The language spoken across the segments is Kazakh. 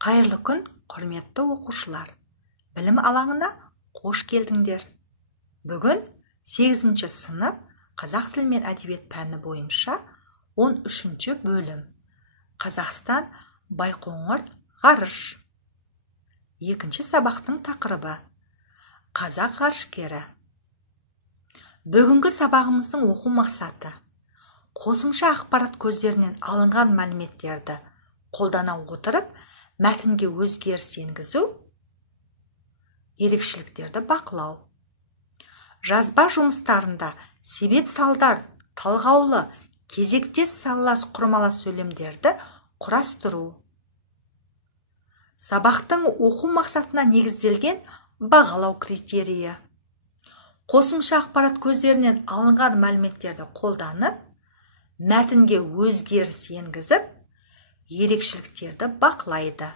Қайырлы күн, құрметті оқушылар. Білім алаңына қош келдіңдер. Бүгін 8-ші сынып қазақ тілі мен әдебиет пәні бойынша 13-ші бөлім. Қазақстан, Байқоңыр, ғарыш. Екінші сабақтың тақырыбы қазақ ғарышкері. Бүгінгі сабағымыздың оқу мақсаты қосымша ақпарат көздерінен алынған мәліметтерді қолдана отырып мәтінге өзгеріс енгізу, ерекшеліктерді бақылау. Жазба жұмыстарында себеп-салдар, талғаулы, кезектес салалас құрмалас сөйлемдерді құрастыру. Сабақтың оқу мақсатына негізделген бағалау критерийі. Қосымша ақпарат көздерінен алынған мәліметтерді қолданып, мәтінге өзгеріс енгізіп, ерекшеліктерді бақылайды.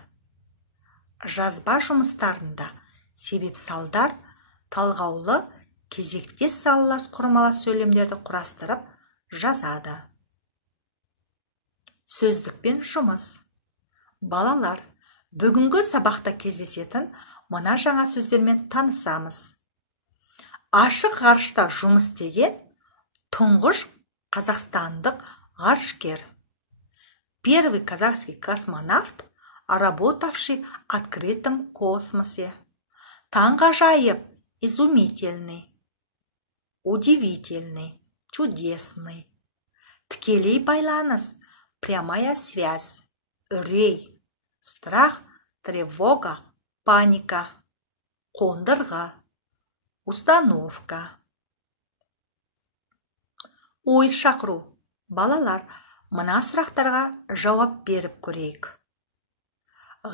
Жазба жұмыстарында себеп-салдар, талғаулы, кезектес салалас құрмалас сөйлемдерді құрастырып жазады. Сөздікпен жұмыс. Балалар, бүгінгі сабақта кездесетін мына жаңа сөздермен танысамыз. Ашық ғарышта жұмыс істеген тұңғыш қазақстандық ғарышкер. Первый казахский космонавт, работавший в открытом космосе. Таңғажайып, изумительный, удивительный, чудесный. Тікелей байланыс, прямая связь, үрей, страх, тревога, паника, қондырғы, установка. Ой шақыру. Балалар, мына сұрақтарға жауап беріп көрейік.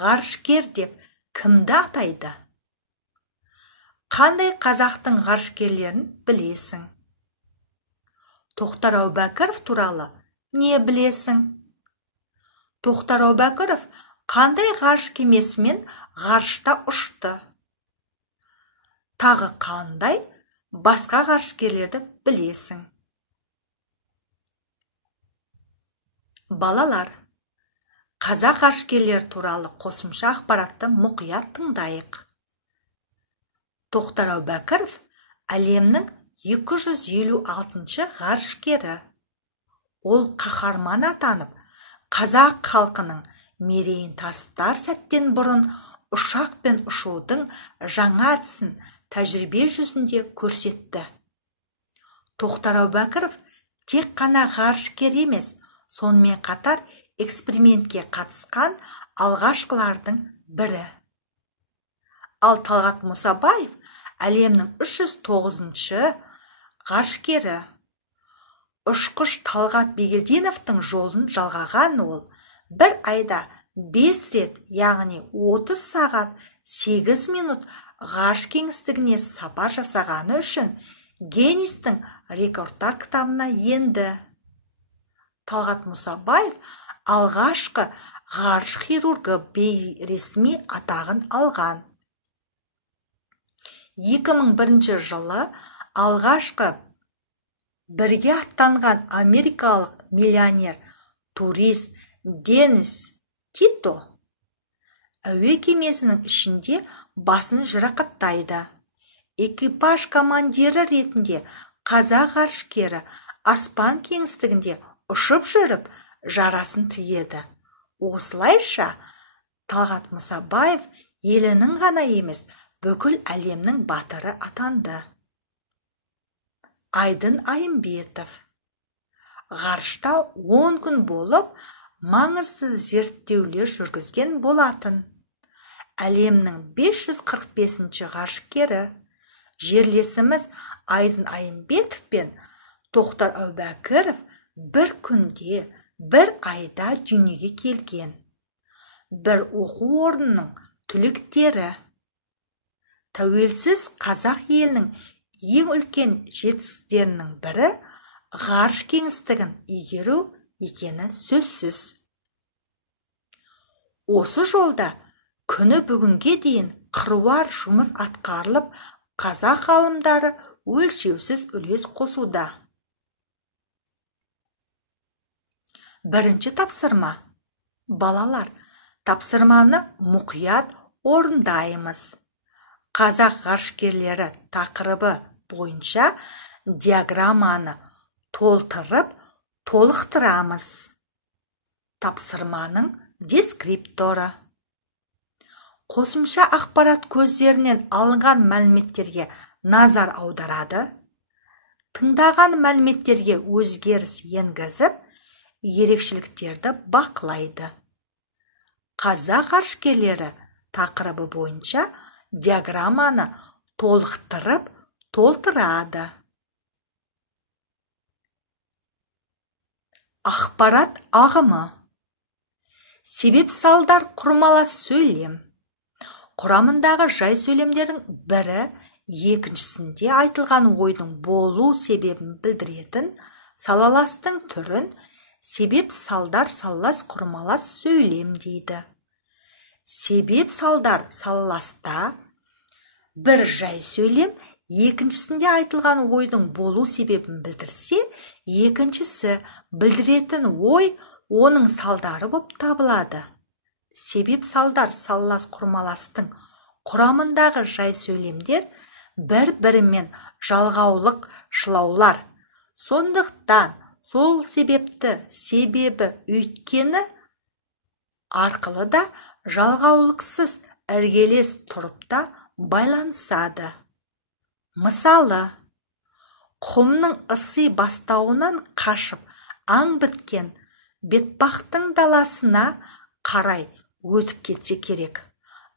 Ғарышкер деп кімді атайды? Қандай қазақтың ғарышкерлерін білесің? Тоқтар Әубәкіров туралы не білесің? Тоқтар Әубәкіров қандай ғарыш кемесімен ғарышта ұшты? Тағы қандай басқа ғарышкерлерді білесің? Балалар, қазақ ғарышкерлер туралы қосымша ақпаратты мұқият тыңдайық. Тоқтар Әубәкіров әлемнің 256-шы ғарышкері. Ол қаһарман атанып, қазақ халқының мерейін тасытар сәттен бұрын ұшақпен ұшудың жаңа әдісін тәжірибе жүзінде көрсетті. Тоқтар Әубәкіров тек қана ғарышкер емес, сонымен қатар экспериментке қатысқан алғашқылардың бірі. Ал Талғат Мұсабаев әлемнің 309-шы ғарышкері. Ұшқыш Талғат Бегелдиновтың жолын жалғаған ол бір айда 5 рет, яғни 30 сағат 8 минут ғарыш кеңістігіне сапар жасағаны үшін Гиннестің рекордтар кітабына енді. Талғат Мұсабаев алғашқы ғарыш хирургы бейресми атағын алған. 2001 жылы алғашқы бірге аттанған америкалық миллионер турист Денис Тито әуе кемесінің ішінде басын жарақаттайды. Экипаж командирі ретінде қазақ ғарышкері аспан кеңістігінде ұшып жүріп, жарасын тиеді. Осылайша, Талғат Мұсабаев елінің ғана емес, бүкіл әлемнің батыры атанды. Айдын Айымбетов. Ғарышта 10 күн болып, маңызды зерттеулер жүргізген болатын. Әлемнің 545-ші ғарышкері. Жерлесіміз Айдын Айымбетов пен Тоқтар Әубәкіров бір күнде, бір айда дүниеге келген. Бір оқу орнының түлектері. Тәуелсіз қазақ елінің ең үлкен жетістіктерінің бірі ғарыш кеңістігін игеру екені сөзсіз. Осы жолда күні бүгінге дейін қыруар жұмыс атқарылып, қазақ ғалымдары өлшеусіз үлес қосуда. Бірінші тапсырма. Балалар, Тапсырманы мұқият орындаймыз. Қазақ ғарышкерлері тақырыбы бойынша диаграмманы толтырып, толықтырамыз. Тапсырманың дескрипторы. Қосымша ақпарат көздерінен алынған мәліметтерге назар аударады. Тыңдаған мәліметтерге өзгеріс енгізіп, ерекшеліктерді бақылайды. Қазақ ғарышкерлері тақырыбы бойынша диаграмманы толықтырып, толтырады. Ақпарат ағымы. Себеп-салдар құрмалас сөйлем. Құрамындағы жай сөйлемдердің бірі екіншісінде айтылған ойдың болу себебін білдіретін салаластың түрін себеп-салдар салалас құрмалас сөйлем дейді. Себеп-салдар салаласта бір жай сөйлем екіншісінде айтылған ойдың болу себебін білдірсе, екіншісі білдіретін ой оның салдары болып табылады. Себеп-салдар салалас құрмаластың құрамындағы жай сөйлемдер бір-бірімен жалғаулық шылаулар. Сондықтан сол себебі өйткені арқылы да жалғаулықсыз іргелес тұрып та байланысады. Мысалы, құмның ысы бастауынан қашып аң біткен бетпақтың даласына қарай өтіп кетсе керек.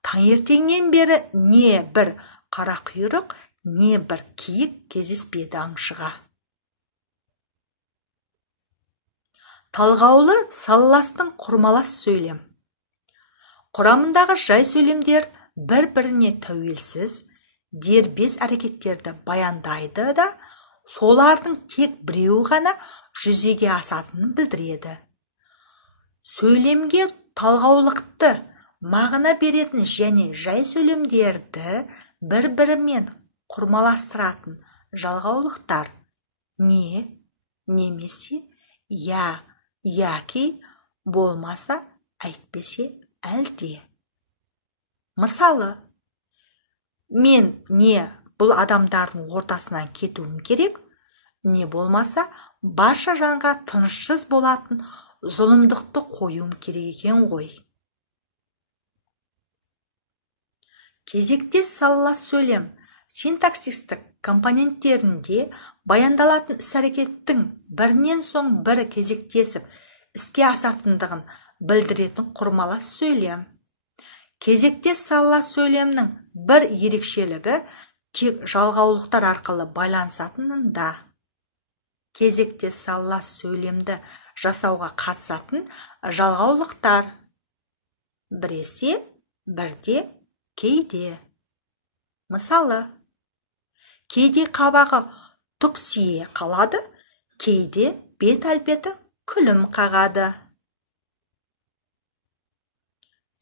Таңертеңнен бері не бір қарақұйрық, не бір киік кездеспеді аңшыға. Талғаулы салаластың құрмалас сөйлем. Құрамындағы жай сөйлемдер бір-біріне тәуелсіз, дербес әрекеттерді баяндайды да, солардың тек біреуі ғана жүзеге асатынын білдіреді. Сөйлемге талғаулықты мағына беретін және жай сөйлемдерді бір-бірімен құрмаластыратын жалғаулықтар не, немесе, я, яки, болмаса, әйтпесе, әлде. Мысалы, мен не бұл адамдардың ортасынан кетуім керек, не болмаса, барша жанға тынышсыз болатын зұлымдықты қоюым керек екен ғой. Кезектес салалас сөйлем синтаксистік компоненттерінде баяндалатын іс-әрекеттің бірінен соң бірі кезектесіп іске асатындығын білдіретін құрмалас сөйлем. Кезектес салалас сөйлемнің бір ерекшелігі тек жалғаулықтар арқылы байланысатынында. Кезектес салалас сөйлемді жасауға қатысатын жалғаулықтар біресе, бірде, кейде. Мысалы, кейде қабағы түксие қалады, кейде бет-әлпеті күлім қағады.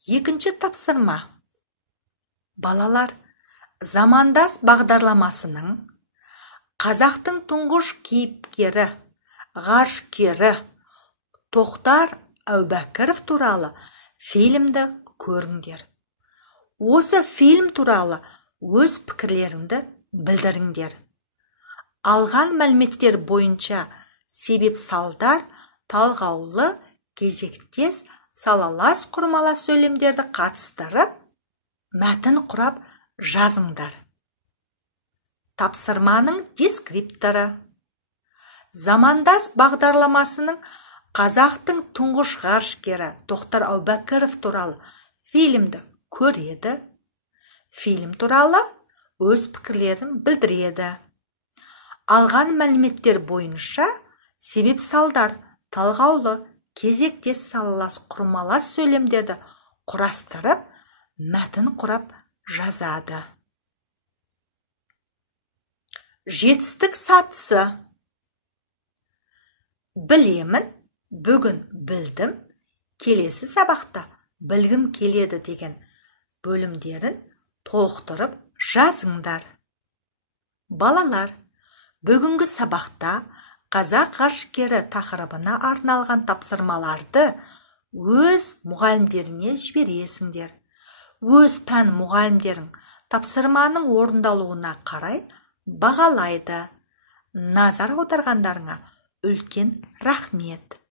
Екінші тапсырма. Балалар, замандас бағдарламасының қазақтың тұңғыш кейіпкері, ғарышкері Тоқтар Әубәкіров туралы фильмді көріңдер. Осы фильм туралы өз пікірлеріңді білдіріңдер. Алған мәліметтер бойынша себеп-салдар талғаулы, кезектес, салалас құрмалас сөйлемдерді қатыстырып, мәтін құрап жазыңдар. Тапсырманың дескрипторы. Замандас бағдарламасының қазақтың тұңғыш ғарышкері Тоқтар Әубәкіров туралы фильмді көреді. Фильм туралы өз пікірлерін білдіреді. Алған мәліметтер бойынша себеп-салдар талғаулы, кезектес салалас құрмалас сөйлемдерді құрастырып, мәтін құрап жазады. Жетістік сатысы. Білемін, бүгін білдім, келесі сабақта білгім келеді деген бөлімдерін толықтырып жазыңдар. Балалар, бүгінгі сабақта қазақ ғарышкері тақырыбына арналған тапсырмаларды өз мұғалімдеріне жібересіңдер. Өз пән мұғалімдерің тапсырманың орындалуына қарай бағалайды. Назар аударғандарыңа үлкен рахмет.